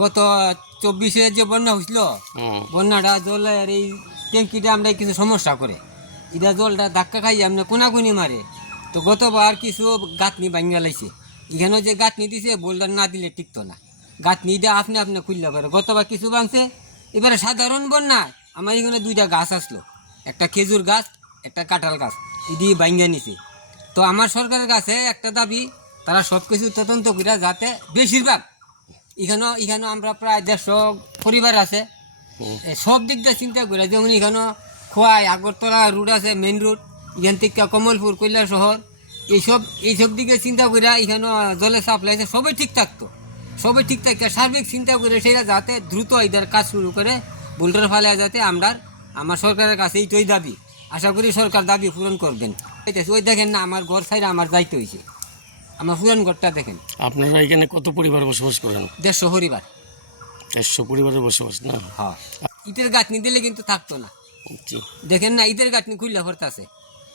গত 24-এ যে বন্যা হয়েছিল, বন্যাটা জলের এই ট্যাঙ্কিটা আমরা কিছু সমস্যা করে এটা জলটা ধাক্কা খাই আমরা কোনাকুনি মারে। তো গতবার কিছু গাঁথনি ভাঙিয়া লাইছে, এখানেও যে গাঁথনি দিছে বোল্ডার না দিলে টিকতো না, গাঁথনিটা আপনি আপনি খুললে পারে। গতবার কিছু ভাঙছে। এবারে সাধারণ বন্যা আমার এখানে 2টা গাছ আসলো, একটা খেজুর গাছ একটা কাঁঠাল গাছ, এটি ভাঙিয়া নিছে। তো আমার সরকারের কাছে একটা দাবি, তারা সব কিছু তদন্ত করে যাতে বেশিরভাগ এখানেও আমরা প্রায় 150 পরিবার আছে, সব দিক দিয়ে চিন্তা করে, যেমন এখানেও খোয়াই আগরতলা রুট আছে, মেন রুট, এখান থেকে কমলপুর কৈলাস শহর, এইসব দিকে চিন্তা করে এখানেও জলের সাপ্লাই আছে, সবই ঠিক থাকতো, সবই ঠিক থাকে। সার্বিক চিন্তা করে সেটা যাতে দ্রুত এদের কাজ শুরু করে বোল্ডার ফালে যাতে আমার সরকারের কাছে এইটাই দাবি। আশা করি সরকার দাবি পূরণ করবেন। ওই দেখেন না, আমার ঘর সাইডে আমার যাইতে হয়েছে, আমার পুরান ঘরটা দেখেন। আপনারা এখানে কত পরিবার বসবাস করেন? 150 পরিবার। 150 পরিবারের বসবাস না? হ্যাঁ, ইটের গাঁথনি দিলে কিন্তু থাকতো না। জি। দেখেন না, ইটের গাঁথনি খুললে ভরতে আছে।